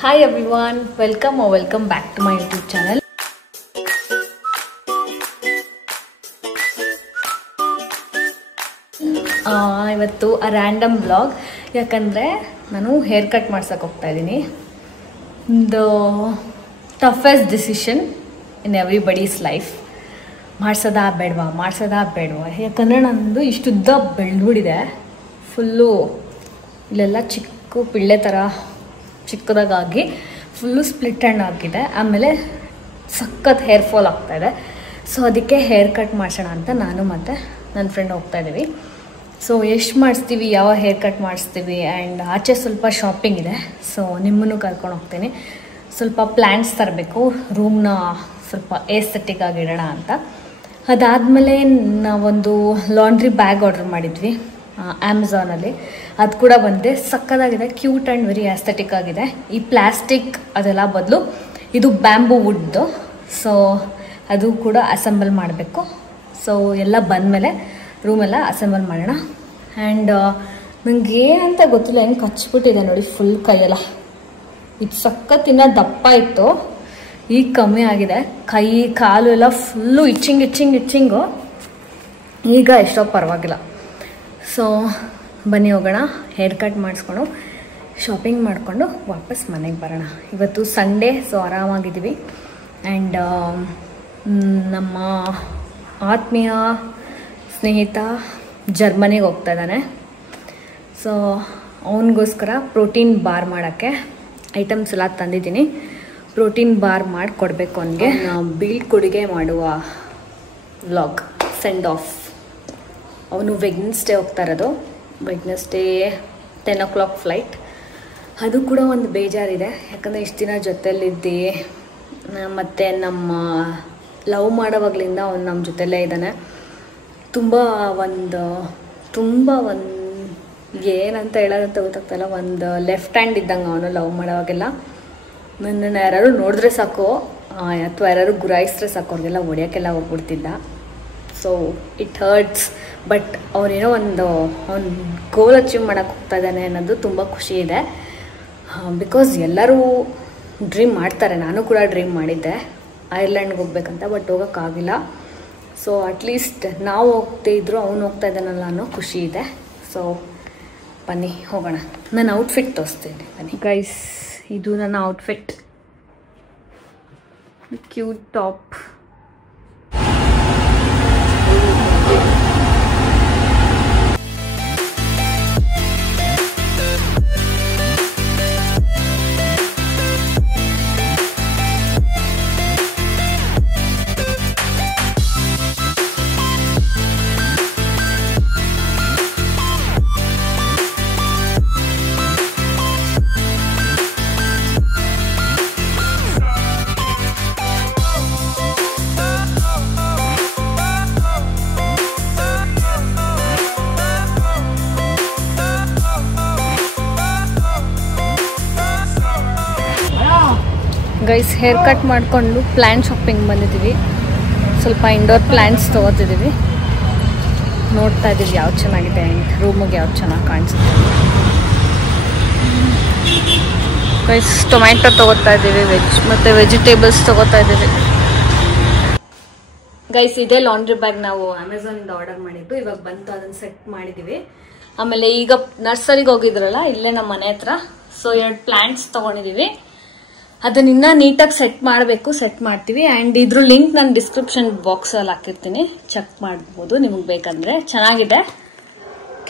Hi everyone, welcome back to my YouTube channel. ಇವತ್ತು a random vlog ಯಾಕಂದ್ರೆ ನಾನು hair cut ಮಾಡ್ಸಕ್ಕೆ ಹೋಗ್ತಾ ಇದ್ದೀನಿ. The toughest decision in everybody's life. ಮಾಡ್ಸೋದಾ ಬೇಡವಾ ಯಾಕಂದ್ರೆ ನಂದು ಇಷ್ಟುದ್ದ ಬೆಳೆದ್ಬಿಟ್ಟಿದೆ. ಫುಲ್ಲು ಇಲ್ಲೆಲ್ಲ ಚಿಕ್ಕ ಪಿಳ್ಳೆ ಥರ ಚಿಕ್ಕದಾಗಿ ಫುಲ್ಲು ಸ್ಪ್ಲಿಟ್ ಎಂಡ್ ಆಗಿದೆ. ಆಮೇಲೆ ಸಖತ್ ಹೇರ್ ಫಾಲ್ ಆಗ್ತಾಯಿದೆ. ಸೊ ಅದಕ್ಕೆ ಹೇರ್ ಕಟ್ ಮಾಡಿಸೋಣ ಅಂತ ನಾನು ಮತ್ತು ನನ್ನ ಫ್ರೆಂಡ್ ಹೋಗ್ತಾ ಇದ್ದೀವಿ. ಸೊ ಎಷ್ಟು ಮಾಡಿಸ್ತೀವಿ, ಯಾವ ಹೇರ್ ಕಟ್ ಮಾಡಿಸ್ತೀವಿ, ಆ್ಯಂಡ್ ಆಚೆ ಸ್ವಲ್ಪ ಶಾಪಿಂಗ್ ಇದೆ. ಸೊ ನಿಮ್ಮನ್ನು ಕರ್ಕೊಂಡು ಹೋಗ್ತೀನಿ. ಸ್ವಲ್ಪ ಪ್ಲ್ಯಾಂಟ್ಸ್ ತರಬೇಕು, ರೂಮ್ನ ಸ್ವಲ್ಪ ಏಸ್ಥೆಟಿಕ್ ಆಗಿ ಇಡೋಣ ಅಂತ. ಅದಾದಮೇಲೆ ನಾವೊಂದು ಲಾಂಡ್ರಿ ಬ್ಯಾಗ್ ಆರ್ಡ್ರ್ ಮಾಡಿದ್ವಿ ಅಮೆಝಾನಲ್ಲಿ. ಅದು ಕೂಡ ಬಂದೆ, ಸಕ್ಕದಾಗಿದೆ, ಕ್ಯೂಟ್ ಆ್ಯಂಡ್ ವೆರಿ ಆಸ್ಥೆಟಿಕ್ ಆಗಿದೆ. ಈ ಪ್ಲಾಸ್ಟಿಕ್ ಅದೆಲ್ಲ ಬದಲು ಇದು ಬ್ಯಾಂಬೂ ವುಡ್ದು. ಸೊ ಅದು ಕೂಡ ಅಸೆಂಬಲ್ ಮಾಡಬೇಕು. ಸೊ ಎಲ್ಲ ಬಂದಮೇಲೆ ರೂಮೆಲ್ಲ ಅಸೆಂಬಲ್ ಮಾಡೋಣ. ಆ್ಯಂಡ್ ನನಗೆ ಏನಂತ ಗೊತ್ತಿಲ್ಲ, ಹೆಂಗೆ ಕಚ್ಚಿಬಿಟ್ಟಿದೆ ನೋಡಿ ಫುಲ್ ಕೈಯೆಲ್ಲ. ಇದು ಸಖತ್ತಿನ ದಪ್ಪ ಇತ್ತು, ಈಗ ಕಮ್ಮಿ ಆಗಿದೆ. ಕೈ ಕಾಲು ಎಲ್ಲ ಫುಲ್ಲು ಇಚ್ಚಿಂಗು. ಈಗ ಎಷ್ಟೋ ಪರವಾಗಿಲ್ಲ. ಸೊ ಬನ್ನಿ ಹೋಗೋಣ, ಹೇರ್ ಕಟ್ ಮಾಡಿಸ್ಕೊಂಡು ಶಾಪಿಂಗ್ ಮಾಡಿಕೊಂಡು ವಾಪಸ್ ಮನೆಗೆ ಬರೋಣ. ಇವತ್ತು ಸಂಡೇ, ಸೊ ಆರಾಮಾಗಿದ್ದೀವಿ. ಆ್ಯಂಡ್ ನಮ್ಮ ಆತ್ಮೀಯ ಸ್ನೇಹಿತ ಜರ್ಮನಿಗೆ ಹೋಗ್ತಾ ಇದ್ದಾನೆ. ಸೊ ಅವನಿಗೋಸ್ಕರ ಪ್ರೋಟೀನ್ ಬಾರ್ ಮಾಡೋಕ್ಕೆ ಐಟಮ್ಸ್ ಎಲ್ಲ ತಂದಿದ್ದೀನಿ. ಪ್ರೋಟೀನ್ ಬಾರ್ ಮಾಡಿ ಕೊಡಬೇಕು ಅವನಿಗೆ. ಬೀಳ್ಕೊಡುಗೆ ಮಾಡುವ ವ್ಲಾಗ್, ಸೆಂಡ್ ಆಫ್. ಅವನು ವೆಡ್ನೆಸ್ಡೇ ಹೋಗ್ತಾ ಇರೋದು. Wednesday 10 o'clock flight. ಅದು ಕೂಡ ಒಂದು ಬೇಜಾರಿದೆ, ಯಾಕಂದರೆ ಇಷ್ಟು ದಿನ ಜೊತೆಯಲ್ಲಿದ್ದು ಮತ್ತು ನಮ್ಮ ಲವ್ ಮಾಡೋವಾಗಲಿಂದ ಅವನು ನಮ್ಮ ಜೊತೆಯಲ್ಲೇ ಇದ್ದಾನೆ. ತುಂಬ ಏನಂತ ಹೇಳೋದಂತ ಗೊತ್ತಾಗ್ತಾಯಿಲ್ಲ. ಒಂದು ಲೆಫ್ಟ್ ಹ್ಯಾಂಡ್ ಇದ್ದಂಗೆ ಅವನು ಲವ್ ಮಾಡೋವಾಗೆಲ್ಲ. ನನ್ನನ್ನು ಯಾರು ನೋಡಿದ್ರೆ ಸಾಕು, ಅಥವಾ ಯಾರು ಗುರಾಯಿಸಿದ್ರೆ ಸಾಕು, ಅವ್ರಿಗೆಲ್ಲ ಹೊಡಿಯೋಕ್ಕೆಲ್ಲ ಹೋಗ್ಬಿಡ್ತಿದ್ದ. So it hurts. ಬಟ್ ಅವನೇನೋ ಅವ್ನು ಗೋಲ್ ಅಚೀವ್ ಮಾಡೋಕ್ಕೆ ಹೋಗ್ತಾ ಇದ್ದಾನೆ ಅನ್ನೋದು ತುಂಬ ಖುಷಿ ಇದೆ. ಬಿಕಾಸ್ ಎಲ್ಲರೂ ಡ್ರೀಮ್ ಮಾಡ್ತಾರೆ, ನಾನು ಕೂಡ ಡ್ರೀಮ್ ಮಾಡಿದ್ದೆ ಐರ್ಲ್ಯಾಂಡ್ಗೆ ಹೋಗ್ಬೇಕಂತ, ಬಟ್ ಹೋಗೋಕ್ಕಾಗಿಲ್ಲ. ಸೊ ಅಟ್ಲೀಸ್ಟ್ ನಾವು ಹೋಗ್ತಿದ್ರು ಅವನು ಹೋಗ್ತಾ ಇದ್ದಾನಲ್ಲ ಅನ್ನೋ ಖುಷಿ ಇದೆ. ಸೊ ಬನ್ನಿ ಹೋಗೋಣ. ನನ್ನ ಔಟ್ಫಿಟ್ ತೋರಿಸ್ತೀನಿ ಬನ್ನಿ ಗೈಸ್. ಇದು ನನ್ನ outfit, cute top. Guys, hair cut ಮಾಡಿಕೊಂಡು ಪ್ಲ್ಯಾಂಟ್ ಶಾಪಿಂಗ್ ಬಂದಿದ್ದೀವಿ. ಸ್ವಲ್ಪ ಇಂಡೋರ್ ಪ್ಲ್ಯಾಂಟ್ಸ್ ತೊಗೋತಿದ್ದೀವಿ. ನೋಡ್ತಾ ಇದ್ದೀವಿ ಯಾವ್ದು ಚೆನ್ನಾಗಿದೆ ಆ್ಯಂಡ್ ರೂಮಿಗೆ ಯಾವ್ದು ಚೆನ್ನಾಗಿ ಕಾಣಿಸುತ್ತೆ. ಗೈಸ್, ಟೊಮ್ಯಾಟೊ ತೊಗೋತಾ ಇದ್ದೀವಿ, ಮತ್ತು ವೆಜಿಟೇಬಲ್ಸ್ ತೊಗೋತಾ ಇದ್ದೀವಿ. ಗೈಸ್, ಇದೇ ಲಾಂಡ್ರಿ ಬ್ಯಾಗ್ ನಾವು ಅಮೆಝಾನಿಂದ ಆರ್ಡರ್ ಮಾಡಿದ್ದು. ಇವಾಗ ಬಂತು, ಅದನ್ನು ಸೆಟ್ ಮಾಡಿದ್ದೀವಿ. ಆಮೇಲೆ ಈಗ ನರ್ಸರಿಗೆ ಹೋಗಿದ್ರಲ್ಲ ಇಲ್ಲೇ ನಮ್ಮ ಮನೆ ಹತ್ರ. ಸೊ 2 ಪ್ಲ್ಯಾಂಟ್ಸ್ ತೊಗೊಂಡಿದ್ದೀವಿ. ಅದನ್ನ ಇನ್ನೂ ನೀಟಾಗಿ ಸೆಟ್ ಮಾಡಬೇಕು, ಸೆಟ್ ಮಾಡ್ತೀವಿ. ಆ್ಯಂಡ್ ಇದ್ರ ಲಿಂಕ್ ನಾನು ಡಿಸ್ಕ್ರಿಪ್ಷನ್ ಬಾಕ್ಸಲ್ಲಿ ಹಾಕಿರ್ತೀನಿ, ಚೆಕ್ ಮಾಡ್ಬೋದು ನಿಮಗೆ ಬೇಕಂದರೆ. ಚೆನ್ನಾಗಿದೆ,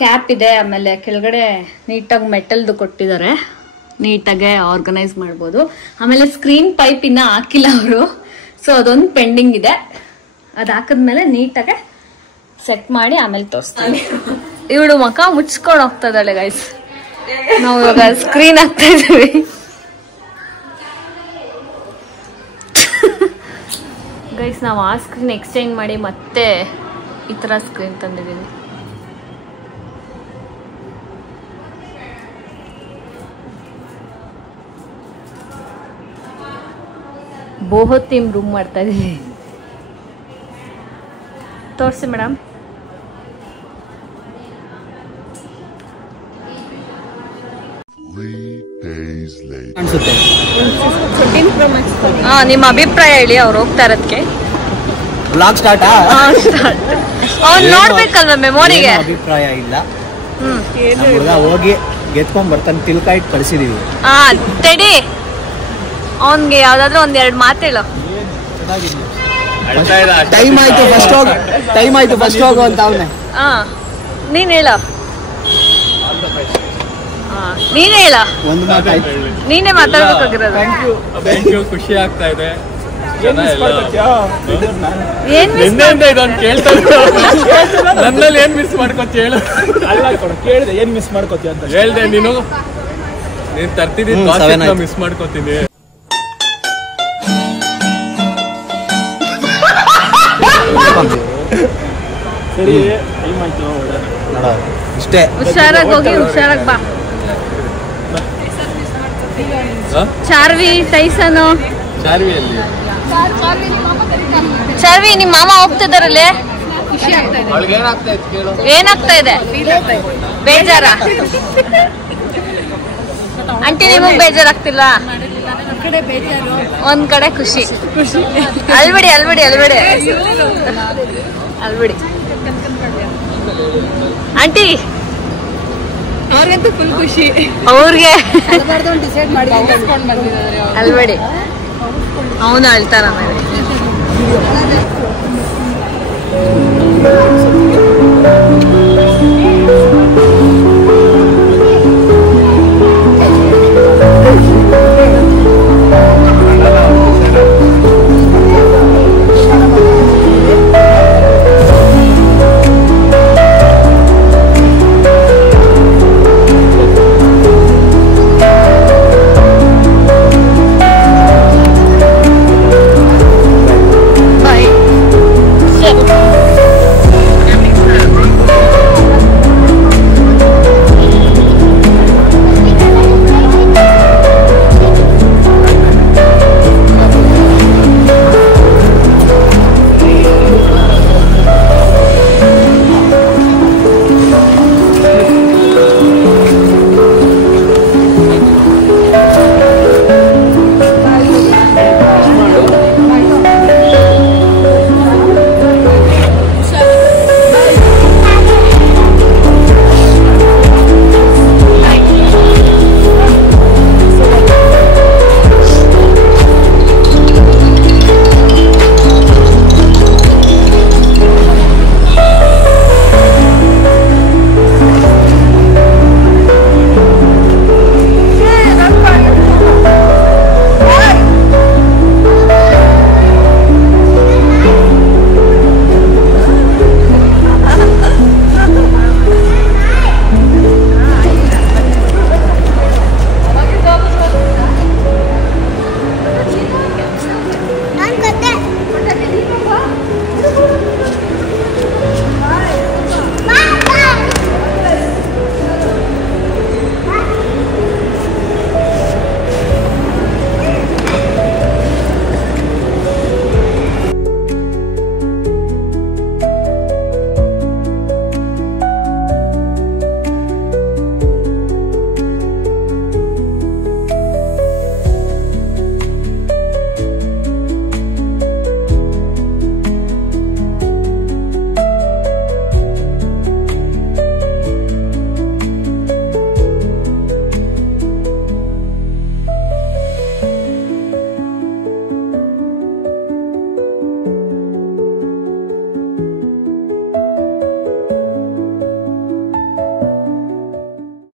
ಕ್ಯಾಪ್ ಇದೆ, ಆಮೇಲೆ ಕೆಳಗಡೆ ನೀಟಾಗಿ ಮೆಟಲ್ದು ಕೊಟ್ಟಿದ್ದಾರೆ, ನೀಟಾಗೆ ಆರ್ಗನೈಸ್ ಮಾಡ್ಬೋದು. ಆಮೇಲೆ ಸ್ಕ್ರೀನ್ ಪೈಪ್ ಇನ್ನೂ ಹಾಕಿಲ್ಲ ಅವರು, ಸೊ ಅದೊಂದು ಪೆಂಡಿಂಗ್ ಇದೆ. ಅದು ಹಾಕಿದ್ಮೇಲೆ ನೀಟಾಗೆ ಸೆಟ್ ಮಾಡಿ ಆಮೇಲೆ ತೋರಿಸ್ತೀನಿ. ಇವಳು ಮಕ ಮುಚ್ಕೊಂಡು ಹೋಗ್ತಾ ಇದ್ದಾಳೆ ಗೈಸ್. ನಾವು ಇವಾಗ ಸ್ಕ್ರೀನ್ ಹಾಕ್ತಾ ಇದ್ದೀವಿ. ಗೈಸ್, ನಾವು ಆ ಸ್ಕ್ರೀನ್ ಎಕ್ಸ್ಚೇಂಜ್ ಮಾಡಿ ಮತ್ತೆ ಈ ಥರ ಸ್ಕ್ರೀನ್ ತಂದಿದ್ದೀವಿ. ಬೋಹೋ ಥೀಮ್ ರೂಮ್ ಮಾಡ್ತಾ ಇದ್ದೀವಿ. ತೋರಿಸಿ ಮೇಡಮ್. days later. ನಿಮ್ಮ ಅಭಿಪ್ರಾಯ ಹೇಳಿ ಅವ್ರು ಹೋಗ್ತಾ ಇರೋದಕ್ಕೆ. ಬ್ಲಾಗ್ ಸ್ಟಾರ್ಟಾ? ಅವ್ನು ನೋಡ್ಬೇಕಲ್ವ ಮೆಮೊರಿಗೆ. ಅಭಿಪ್ರಾಯ ಇಲ್ಲ. ಹೋಗಿ ಗೆದ್ಕೊಂಡ್ ಬರ್ತಾನೆ, ತಿಳ್ಕ ಇಟ್ಟು ಕಳಿಸಿದೀವಿ. ತಡಿ, ಅವನ್ಗೆ ಯಾವ್ದಾದ್ರು ಒಂದ್ 2 ಮಾತು ಹೇಳು. ಟೈಮ್ ಆಯ್ತು ಫಸ್ಟ್ ಹೋಗು ಅಂತ ಅವನೇ. ನೀನ್ ಹೇಳ, ನೀನೇ ಹೇಳ. ಒಂದು ಮಾತಾಯ್ತು, ನೀನೇ ಮಾತಾಡ್ಬೇಕಾಗಿರೋದು. ಖುಷಿ ಆಗ್ತಾ ಇದೆ. ನನ್ನಲ್ಲಿ ಏನ್ ಮಿಸ್ ಮಾಡ್ಕೋತಿ ಹೇಳು. ಕೇಳಿದೆ ಏನ್ ಮಿಸ್ ಮಾಡ್ಕೋತಿ ಅಂತ ಹೇಳ್ದೆ. ನೀನು ತರ್ತಿದ್ದೀನಿ, ಮಿಸ್ ಮಾಡ್ಕೋತೀನಿ. ಸರಿ ಇಷ್ಟೇ. ಹುಷಾರಾಗಿ ಹೋಗಿ, ಹುಷಾರಾಗಿ ಬಾ. ಚಾರ್ವಿ, ಟೈಸನ್. ಚಾರ್ವಿ, ನಿಮ್ಮ ಮಾಮ ಹೋಗ್ತಿದಾರಲ್ಲೇ. ಏನಾಗ್ತಾ ಇದೆ? ಬೇಜಾರ? ಆಂಟಿ ನಿಮಗ್ ಬೇಜಾರಾಗ್ತಿಲ್ಲ? ಒಂದ್ ಕಡೆ ಖುಷಿ. ಅಲ್ಬಿಡಿ ಅಲ್ಬಿಡಿ ಅಲ್ಬಿಡಿ ಅಲ್ಬಿಡಿ ಆಂಟಿ. ಅವ್ರಿಗಂತೂ ಫುಲ್ ಖುಷಿ. ಅವ್ರಿಗೆ ಅಲ್ಬೇಡಿ, ಅವನು ಅಳ್ತಾರ.